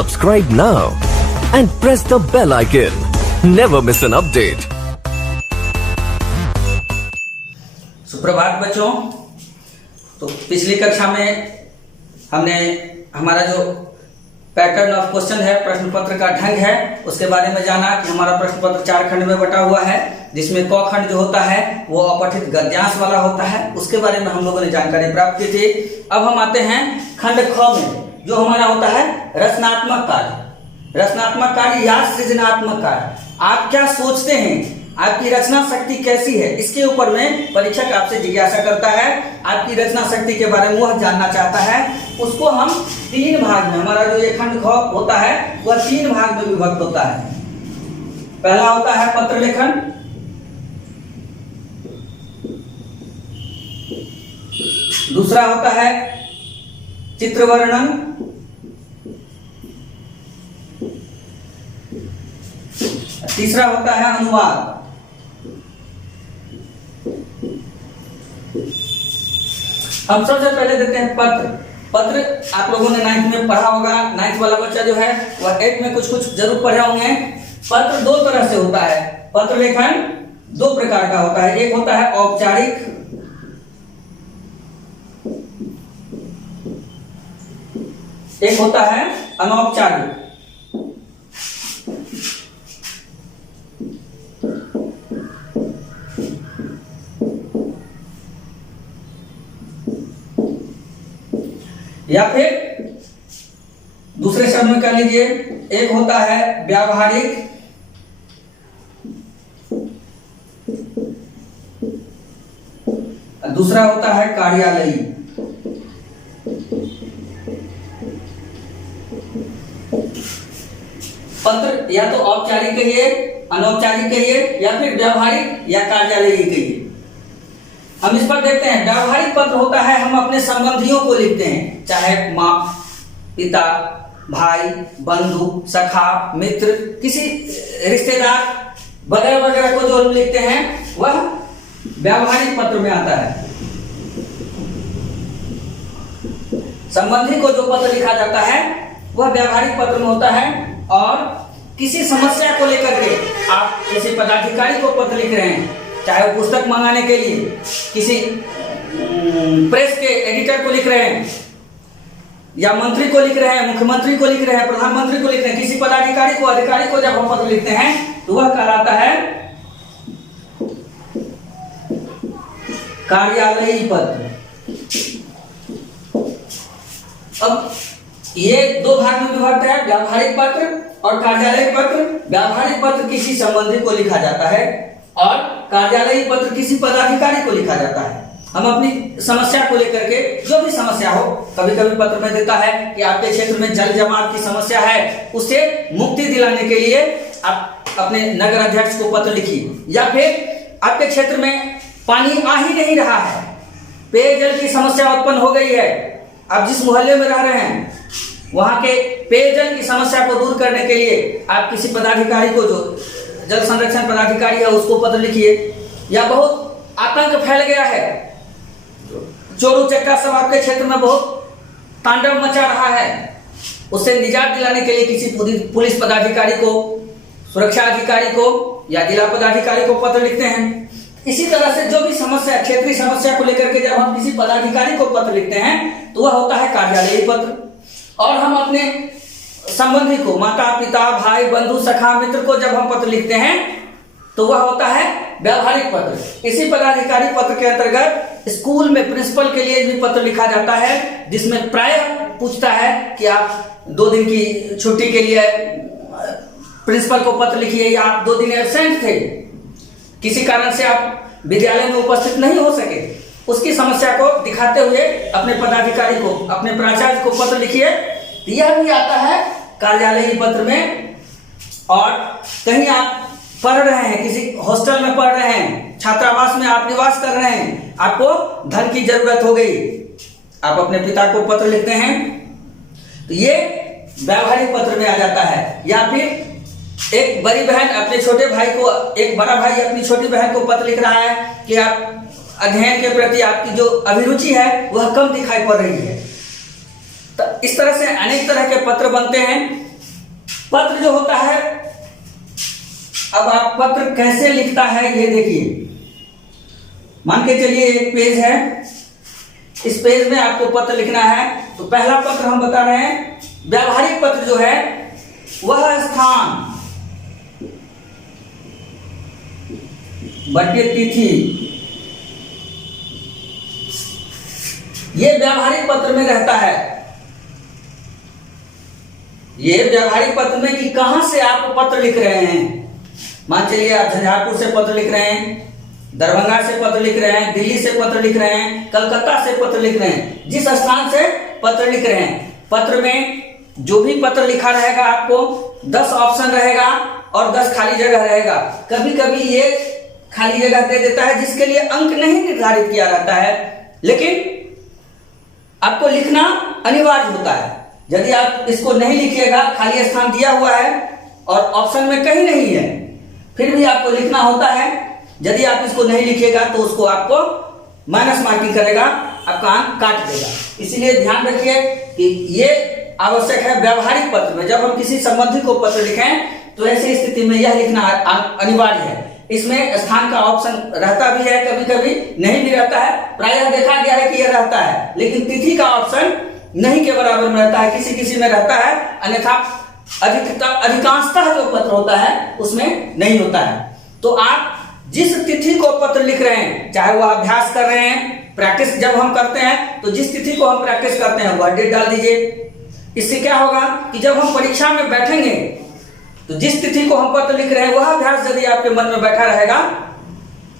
Subscribe now and press the bell icon. Never miss an update. सुप्रभात बच्चों। तो पिछली कक्षा में हमने हमारा जो पैटर्न ऑफ क्वेश्चन है, प्रश्न पत्र का ढंग है, उसके बारे में जाना कि हमारा प्रश्न पत्र 4 खंड में बटा हुआ है, जिसमें क खंड जो होता है वो अपठित गद्यांश वाला होता है। उसके बारे में हम लोगों ने जानकारी प्राप्त की थी। अब हम आते हैं खंड ख में, जो हमारा होता है रचनात्मक कार्य। रचनात्मक कार्य या सृजनात्मक कार्य। आप क्या सोचते हैं, आपकी रचना शक्ति कैसी है, इसके ऊपर में परीक्षक आपसे जिज्ञासा करता है। आपकी रचना शक्ति के बारे में वह जानना चाहता है। उसको हम 3 भाग में, हमारा जो ये खंड ख होता है वह 3 भाग में विभक्त होता है। पहला होता है पत्र लेखन, दूसरा होता है चित्र वर्णन, तीसरा होता है अनुवाद। हम सबसे पहले देखते हैं पत्र। पत्र आप लोगों ने 9th में पढ़ा होगा। 9th वाला बच्चा जो है वह 8th में कुछ जरूर पढ़े होंगे। पत्र 2 तरह से होता है। पत्र लेखन 2 प्रकार का होता है। एक होता है औपचारिक, एक होता है अनौपचारिक। या फिर दूसरे शब्द में कह लीजिए, एक होता है व्यावहारिक, दूसरा होता है कार्यालयी। पत्र या तो औपचारिक कहिए, अनौपचारिक कहिए, या फिर व्यावहारिक या कार्यालयी कहिए। हम इस पर देखते हैं। व्यावहारिक पत्र होता है, हम अपने संबंधियों को लिखते हैं, चाहे माँ, पिता, भाई, बंधु, सखा, मित्र, किसी रिश्तेदार वगैरह वगैरह को जो हम लिखते हैं वह व्यावहारिक पत्र में आता है। संबंधी को जो पत्र लिखा जाता है वह व्यावहारिक पत्र में होता है। और किसी समस्या को लेकर के आप किसी पदाधिकारी को पत्र लिख रहे हैं, चाहे वो पुस्तक मंगाने के लिए किसी प्रेस के एडिटर को लिख रहे हैं, या मंत्री को लिख रहे हैं, मुख्यमंत्री को लिख रहे हैं, प्रधानमंत्री को लिख रहे हैं, किसी पदाधिकारी को, अधिकारी को जब हम पत्र लिखते हैं तो वह कहलाता है कार्यालयी पत्र। अब ये 2 भाग में विभक्त है, व्यावहारिक पत्र और कार्यालयी पत्र। व्यावहारिक पत्र किसी संबंधी को लिखा जाता है और कार्यालयी पत्र किसी पदाधिकारी को लिखा जाता है। हम अपनी समस्या को लेकर के, जो भी समस्या हो, कभी कभी पत्र में देता है कि आपके क्षेत्र में जल जमाव की समस्या है, उससे मुक्ति दिलाने के लिए आप अपने नगर अध्यक्ष को पत्र लिखिए। या फिर आपके क्षेत्र में पानी आ ही नहीं रहा है, पेयजल की समस्या उत्पन्न हो गई है, आप जिस मोहल्ले में रह रहे हैं वहां के पेयजल की समस्या को दूर करने के लिए आप किसी पदाधिकारी को, जो जल संरक्षण पदाधिकारी है, उसको पत्र लिखिए। या बहुत आतंक फैल गया है, चोर उचक्का सब आपके क्षेत्र में बहुत तांडव मचा रहा है, उससे निजात दिलाने के लिए किसी पुलिस पदाधिकारी को, सुरक्षा अधिकारी को या जिला पदाधिकारी को पत्र लिखते हैं। इसी तरह से जो भी समस्या, क्षेत्रीय समस्या को लेकर के जब हम किसी पदाधिकारी को पत्र लिखते हैं तो वह होता है कार्यालयी पत्र। और हम अपने संबंधी को, माता, पिता, भाई, बंधु, सखा, मित्र को जब हम पत्र लिखते हैं तो वह होता है व्यावहारिक पत्र। इसी पदाधिकारी पत्र के अंतर्गत स्कूल में प्रिंसिपल के लिए भी पत्र लिखा जाता है, जिसमें प्रायः पूछता है कि आप 2 दिन की छुट्टी के लिए प्रिंसिपल को पत्र लिखिए, या आप 2 दिन एब्सेंट थे, किसी कारण से आप विद्यालय में उपस्थित नहीं हो सके, उसकी समस्या को दिखाते हुए अपने पदाधिकारी को, अपने प्राचार्य को पत्र लिखिए। यह भी आता है कार्यालयी पत्र में। और कहीं आप पढ़ रहे हैं, किसी हॉस्टल में पढ़ रहे हैं, छात्रावास में आप निवास कर रहे हैं, आपको धन की जरूरत हो गई, आप अपने पिता को पत्र लिखते हैं, तो ये व्यावहारिक पत्र में आ जाता है। या फिर एक बड़ी बहन अपने छोटे भाई को, एक बड़ा भाई अपनी छोटी बहन को पत्र लिख रहा है कि आप अध्ययन के प्रति आपकी जो अभिरुचि है वह कम दिखाई पड़ रही है, तो इस तरह से अनेक तरह के पत्र बनते हैं। पत्र जो होता है, अब आप पत्र कैसे लिखता है ये देखिए। मान के चलिए एक पेज है, इस पेज में आपको पत्र लिखना है। तो पहला पत्र हम बता रहे हैं, व्यावहारिक पत्र जो है वह स्थान बटे तिथि, ये व्यावहारिक पत्र में रहता है। ये व्यावहारिक पत्र में कि कहां से आप पत्र लिख रहे हैं। मान चलिए आप झंझारपुर से पत्र लिख रहे हैं, दरभंगा से पत्र लिख रहे हैं, दिल्ली से पत्र लिख रहे हैं, कलकत्ता से पत्र लिख रहे हैं, जिस स्थान से पत्र लिख रहे हैं। पत्र में जो भी पत्र लिखा रहेगा आपको 10 ऑप्शन रहेगा और 10 खाली जगह रहेगा। कभी कभी ये खाली जगह दे देता है जिसके लिए अंक नहीं निर्धारित किया रहता है, लेकिन आपको लिखना अनिवार्य होता है। यदि आप इसको नहीं लिखिएगा, खाली स्थान दिया हुआ है और ऑप्शन में कहीं नहीं है, फिर भी आपको लिखना होता है। यदि आप इसको नहीं लिखिएगा तो उसको आपको माइनस मार्किंग करेगा, आपका अंक काट देगा। इसलिए ध्यान रखिए कि ये आवश्यक है व्यावहारिक पत्र में। जब हम किसी संबंधी को पत्र लिखें तो ऐसी स्थिति में यह लिखना अनिवार्य है। इसमें स्थान का ऑप्शन रहता भी है, कभी कभी नहीं भी रहता है। प्रायः देखा गया है कि यह रहता है, लेकिन तिथि का ऑप्शन नहीं के बराबर में रहता है, किसी किसी में रहता है, अन्यथा अधिकांशतः जो पत्र होता है उसमें नहीं होता है। तो आप जिस तिथि को पत्र लिख रहे हैं, चाहे वो अभ्यास कर रहे हैं, प्रैक्टिस जब हम करते हैं तो जिस तिथि को हम प्रैक्टिस करते हैं वह डेट डाल दीजिए। इससे क्या होगा कि जब हम परीक्षा में बैठेंगे तो जिस तिथि को हम पत्र लिख रहे हैं वह अभ्यास यदि आपके मन में बैठा रहेगा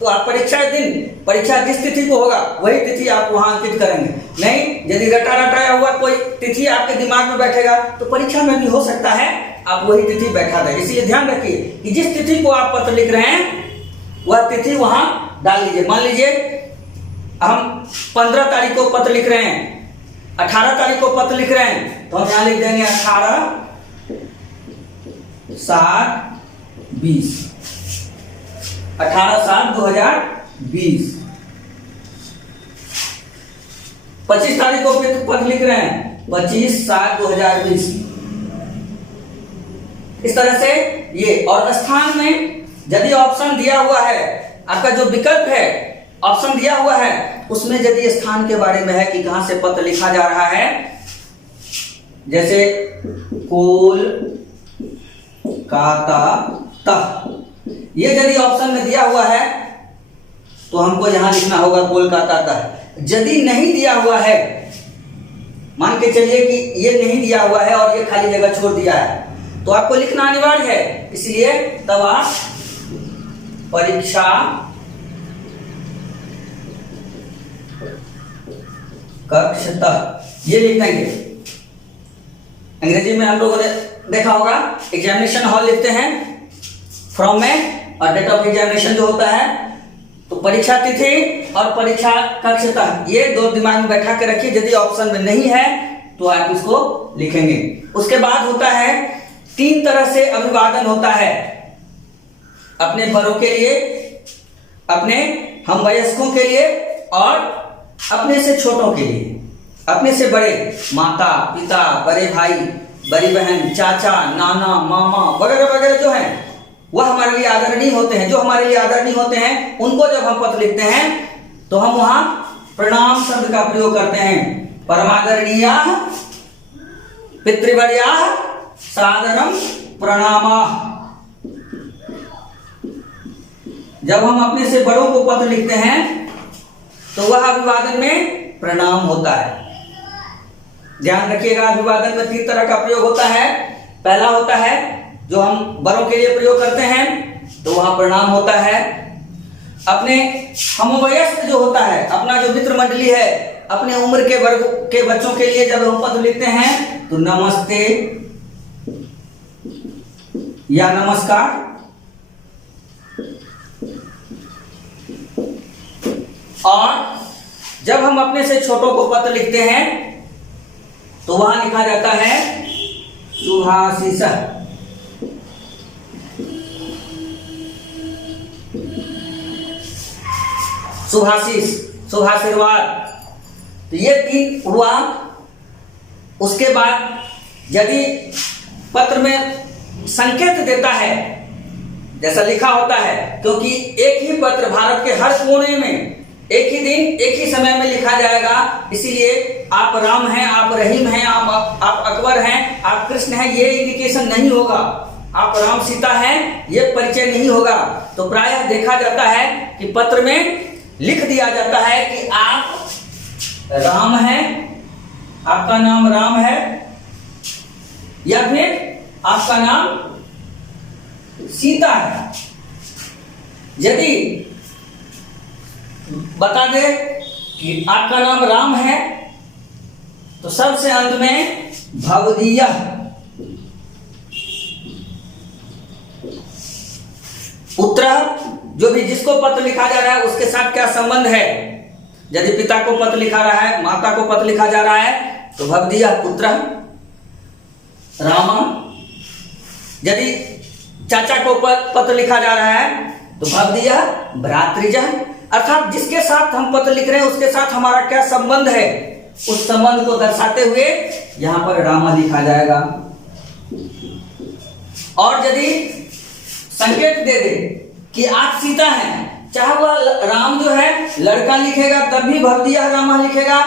तो आप परीक्षा दिन, परीक्षा जिस तिथि को होगा वही तिथि आप वहां अंकित करेंगे। नहीं, यदि रटा रटाया हुआ कोई तिथि आपके दिमाग में बैठेगा तो परीक्षा में भी हो सकता है आप वही तिथि बैठा दें। इसलिए ध्यान रखिए कि जिस तिथि को आप पत्र लिख रहे हैं वह तिथि वहां डाल लीजिए। मान लीजिए हम 15 तारीख को पत्र लिख रहे हैं, 18 तारीख को पत्र लिख रहे हैं, तो हम यहां लिख देंगे 18/7/20, 18/7/2020। 25 तारीख को पत्र लिख रहे हैं, 25/7/2020। इस तरह से ये, और स्थान में यदि ऑप्शन दिया हुआ है, आपका जो विकल्प है ऑप्शन दिया हुआ है, उसमें यदि स्थान के बारे में है कि कहां से पत्र लिखा जा रहा है, जैसे कोलकाता तक, ये यदि ऑप्शन में दिया हुआ है तो हमको यहां लिखना होगा कोलकाता तक। यदि नहीं दिया हुआ है, मान के चलिए कि ये नहीं दिया हुआ है और ये खाली जगह छोड़ दिया है, तो आपको लिखना अनिवार्य है। इसलिए तब आप परीक्षा कक्ष तक ये लिख देंगे। अंग्रेजी में हम लोगों ने देखा होगा एग्जामिनेशन हॉल लिखते हैं फ्रॉम में, और डेट ऑफ एग्जामिनेशन जो होता है, तो परीक्षा तिथि और परीक्षा कक्ष तक, ये दो दिमाग में बैठा के रखिए। यदि ऑप्शन में नहीं है तो आप इसको लिखेंगे। उसके बाद होता है 3 तरह से अभिवादन होता है, अपने बड़ों के लिए, अपने हम वयस्कों के लिए और अपने से छोटों के लिए। अपने से बड़े माता पिता, बड़े भाई, बड़ी बहन, चाचा, नाना, मामा वगैरह वगैरह जो हैं वह हमारे लिए आदरणीय होते हैं। जो हमारे लिए आदरणीय होते हैं उनको जब हम पत्र लिखते हैं तो हम वहां प्रणाम शब्द का प्रयोग करते हैं। परमादरणीय पितृवर्या सादरम प्रणामा। जब हम अपने से बड़ों को पत्र लिखते हैं तो वह अभिवादन में प्रणाम होता है। ध्यान रखिएगा, अभिवादन में 3 तरह का प्रयोग होता है। पहला होता है जो हम बड़ों के लिए प्रयोग करते हैं तो वहां प्रणाम होता है। अपने समवयस्क जो होता है, अपना जो मित्र मंडली है, अपने उम्र के वर्ग के बच्चों के लिए जब हम पत्र लिखते हैं तो नमस्ते या नमस्कार। और जब हम अपने से छोटों को पत्र लिखते हैं तो वहां लिखा जाता है शुभाशीष। शुभाशीष, शुभाशीर्वाद। तो ये 3 हुआ उसके बाद यदि पत्र में संकेत देता है, जैसा लिखा होता है, क्योंकि एक ही पत्र भारत के हर कोने में एक ही दिन एक ही समय में लिखा जाएगा, इसीलिए आप राम हैं, आप रहीम हैं, आप अकबर हैं, आप कृष्ण हैं, ये इंडिकेशन नहीं होगा। आप राम सीता हैं, ये परिचय नहीं होगा। तो प्रायः देखा जाता है कि पत्र में लिख दिया जाता है कि आप राम हैं, आपका नाम राम है, या फिर आपका नाम सीता है। यदि बता दे कि आपका नाम राम है, तो सबसे अंत में भवदीयः, पुत्रः, जो भी जिसको पत्र लिखा जा रहा है उसके साथ क्या संबंध है। यदि पिता को पत्र लिखा रहा है, माता को पत्र लिखा जा रहा है, तो भवदीयः पुत्रः रामः। यदि चाचा को पत्र लिखा जा रहा है, तो भवदीयः भ्रातृजः, अर्थात जिसके साथ हम पत्र लिख रहे हैं उसके साथ हमारा क्या संबंध है, उस संबंध को दर्शाते हुए यहां पर रामा लिखा जाएगा। और यदि संकेत दे दे कि आप सीता हैं, चाहे वह राम जो है लड़का लिखेगा तब भी भवदीयः रामा लिखेगा,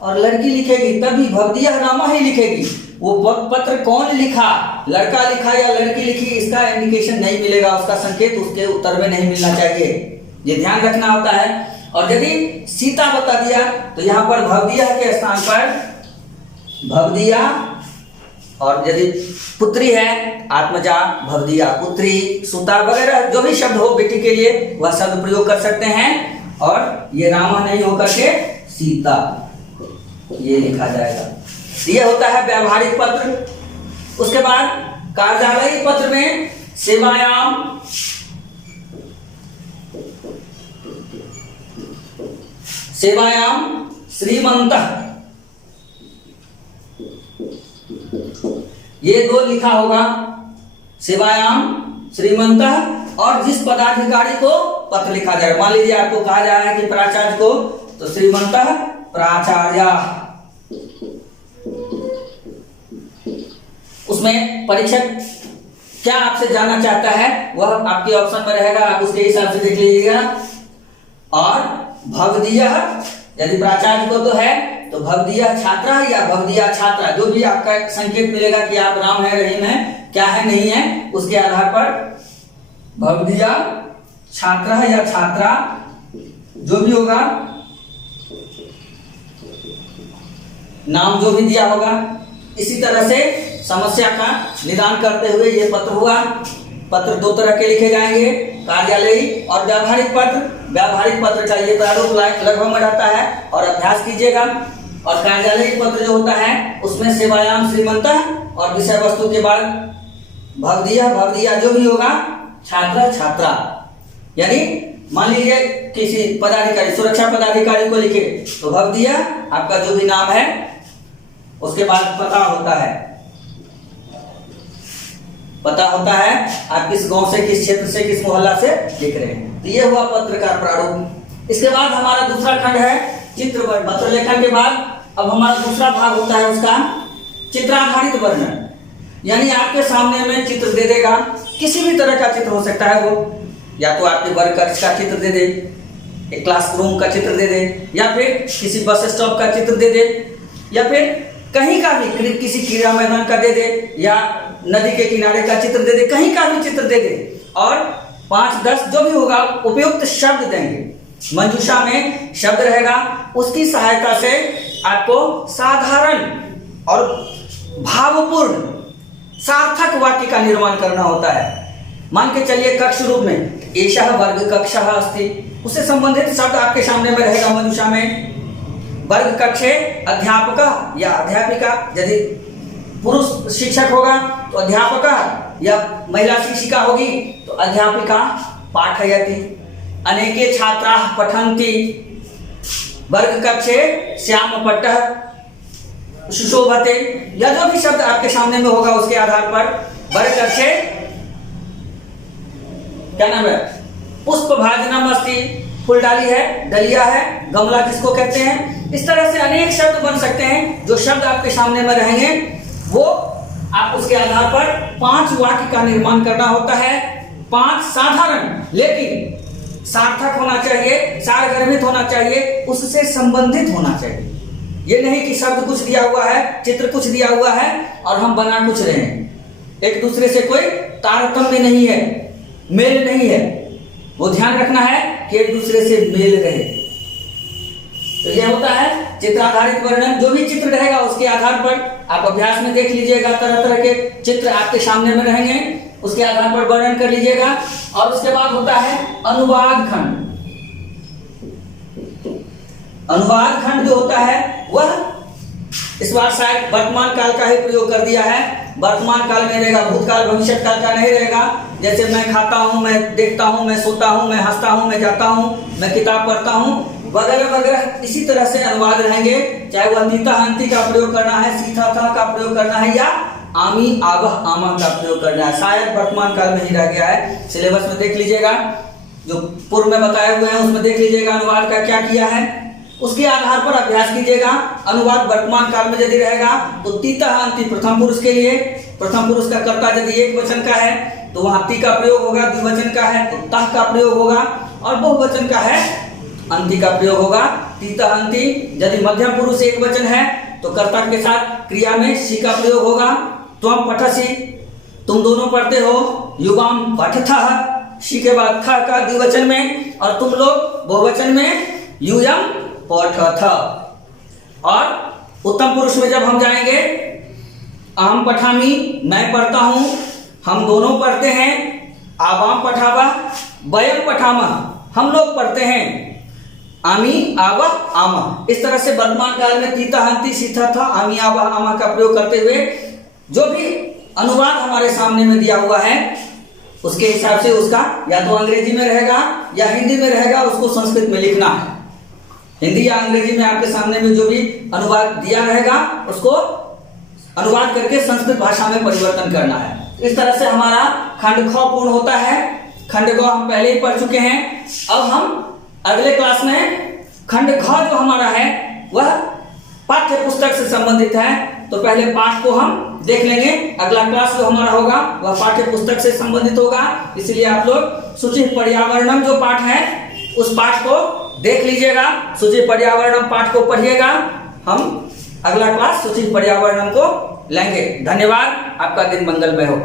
और लड़की लिखेगी तब भी भवदीयः रामा ही लिखेगी। वो पत्र कौन लिखा, लड़का लिखा या लड़की लिखी, इसका इंडिकेशन नहीं मिलेगा, उसका संकेत उसके उत्तर में नहीं मिलना चाहिए, ये ध्यान रखना होता है। और यदि सीता बता दिया तो यहाँ पर भवदीयः के स्थान पर भवदीयः, और यदि पुत्री है आत्मजा भवदीयः, पुत्री, सुता वगैरह जो भी शब्द हो बेटी के लिए वह शब्द प्रयोग कर सकते हैं। और ये रामा नहीं होकर के सीता ये लिखा जाएगा। ये होता है व्यावहारिक पत्र। उसके बाद कार्यालयिक पत्र में सेवायाम, सेवायाम श्रीमंतः, ये दो लिखा होगा, सेवायाम श्रीमंतः। और जिस पदाधिकारी को पत्र लिखा जाए, मान लीजिए आपको कहा जा रहा है कि प्राचार्य को, तो श्रीमंतः प्राचार्यः। उसमें परीक्षक क्या आपसे जानना चाहता है वह आपके ऑप्शन में रहेगा, आप उसके हिसाब से देख लीजिएगा। और भवदीयः, यदि प्राचार्य को तो है तो भवदीयः छात्रा या भवदीयः छात्रा, जो भी आपका संकेत मिलेगा कि आप राम है, रहीम है, क्या है, नहीं है, उसके आधार पर भवदीयः छात्रा या छात्रा जो भी होगा, नाम जो भी दिया होगा। इसी तरह से समस्या का निदान करते हुए ये पत्र हुआ। पत्र दो तरह के लिखे जाएंगे, कार्यालयी और व्यावहारिक पत्र। व्यावहारिक पत्र का ये प्रारूप लगभग में रहता है और अभ्यास कीजिएगा। और कार्यालयिक पत्र जो होता है उसमें सेवायाम श्रीमंतः और विषय वस्तु के बाद भवदीयः, भवदीयः जो भी होगा, छात्रा छात्रा। यानी मान लीजिए किसी पदाधिकारी, सुरक्षा पदाधिकारी को लिखे तो भवदीयः आपका जो भी नाम है, उसके बाद पता होता है, पता होता है आप किस गांव से, किस क्षेत्र से, किस मोहल्ला से लिख रहे हैं। तो ये हुआ पत्र का प्रारूप। इसके बाद हमारा दूसरा खंड है चित्र वर्णन। पत्र लेखन के बाद अब हमारा दूसरा भाग होता है उसका चित्राधारित वर्णन। यानी आपके सामने में चित्र दे देगा, किसी भी तरह का चित्र हो सकता है वो, या तो आपके वर्ग कक्ष का चित्र दे दे, एक क्लासरूम का चित्र दे दे, या फिर किसी बस स्टॉप का चित्र दे दे, या फिर कहीं का भी किसी क्रीड़ा मैदान का दे दे, या नदी के किनारे का चित्र दे दे, कहीं का भी चित्र दे दे। और 5-10 जो भी होगा उपयुक्त शब्द देंगे। मंजूषा में शब्द रहेगा, उसकी सहायता से आपको साधारण और भावपूर्ण सार्थक वाक्य का निर्माण करना होता है। मान के चलिए कक्ष रूप में एषः वर्ग कक्षः अस्ति, उससे संबंधित शब्द आपके सामने में रहेगा मंजूषा में। वर्ग कक्षे अध्यापक या अध्यापिका, यदि पुरुष शिक्षक होगा तो अध्यापका, या महिला शिक्षिका होगी तो अध्यापिका पाठयति। अनेके छात्राः पठन्ति। वर्ग कक्षे श्यामपट्टः सुशोभते, या जो भी शब्द आपके सामने में होगा उसके आधार पर वर्ग कक्षे क्या नाम है, पुष्पभाजनम अस्ति, फूलडाली है, डलिया है, गमला जिसको कहते हैं, इस तरह से अनेक शब्द बन सकते हैं। जो शब्द आपके सामने में रहेंगे वो आप उसके आधार पर 5 वाक्य का निर्माण करना होता है। 5 साधारण लेकिन सार्थक होना चाहिए, सारगर्भित होना चाहिए, उससे संबंधित होना चाहिए। ये नहीं कि शब्द कुछ दिया हुआ है, चित्र कुछ दिया हुआ है और हम बना कुछ रहे हैं। एक दूसरे से कोई तारतम्य नहीं है, मेल नहीं है। वो ध्यान रखना है कि एक दूसरे से मेल रहे। तो यह होता है चित्राधारित वर्णन। जो भी चित्र रहेगा उसके आधार पर आप अभ्यास में देख लीजिएगा, तरह तरह के चित्र आपके सामने में रहेंगे, उसके आधार पर वर्णन कर लीजिएगा। और उसके बाद होता है अनुवाद खंड। अनुवाद खंड जो होता है वह इस बार शायद वर्तमान काल का ही प्रयोग कर दिया है। वर्तमान काल में रहेगा, भूतकाल भविष्य काल का नहीं रहेगा। जैसे मैं खाता हूँ, मैं देखता हूँ, मैं सोता हूँ, मैं हंसता हूँ, मैं जाता हूँ, मैं किताब पढ़ता हूँ, वगैरह वगैरह। इसी तरह से अनुवाद रहेंगे। चाहे वह तीता हंती का प्रयोग करना है, सीथा था का प्रयोग करना है, या आमी आवह आमा का प्रयोग करना है, शायद वर्तमान काल में ही रह गया है। सिलेबस में देख लीजिएगा, जो पूर्व में बताए हुए हैं उसमें देख लीजिएगा अनुवाद का क्या किया है। उसके आधार पर अभ्यास कीजिएगा। अनुवाद वर्तमान काल में यदि रहेगा तो तीता हंती प्रथम पुरुष के लिए, प्रथम पुरुष का कर्ता यदि एक वचन का है तो वहां ती का प्रयोग होगा, द्विवचन का है तो तह का प्रयोग होगा, और बहुवचन का है अंति का प्रयोग होगा। तीता हंती यदि मध्यम पुरुष एक वचन है तो कर्ता के साथ क्रिया में सी का प्रयोग होगा। त्वम पठसी, तुम दोनों पढ़ते हो। युवाम पठथः, सी के बाद थ का द्विवचन में, और तुम लोग बहुवचन में यूयम पठथ। और उत्तम पुरुष में जब हम जाएंगे, अहम पठामी, मैं पढ़ता हूं, हम दोनों पढ़ते हैं। आवाम पठावा, वयम पठामा, हम लोग पढ़ते हैं। आमी आवा आमा। इस तरह से वर्तमान काल में तीता हंती सीथा था आमी आवा आमा का प्रयोग करते हुए जो भी अनुवाद हमारे सामने में दिया हुआ है उसके हिसाब से उसका या तो अंग्रेजी में रहेगा या हिंदी में रहेगा, उसको संस्कृत में लिखना है। हिंदी या अंग्रेजी में आपके सामने में जो भी अनुवाद दिया रहेगा उसको अनुवाद करके संस्कृत भाषा में परिवर्तन करना है। इस तरह से हमारा खंड ख पूर्ण होता है। खंड ग हम पहले ही पढ़ चुके हैं। अब हम अगले क्लास में खंड ख जो हमारा है वह पाठ्य पुस्तक से संबंधित है, तो पहले पाठ को हम देख लेंगे। अगला क्लास जो हमारा होगा वह पाठ्य पुस्तक से संबंधित होगा। इसलिए आप लोग सूचि पर्यावरणम जो पाठ है उस पाठ को देख लीजिएगा, सूचि पर्यावरणम पाठ को पढ़िएगा। हम अगला क्लास सूचि पर्यावरणम को लेंगे। धन्यवाद, आपका दिन मंगलमय हो।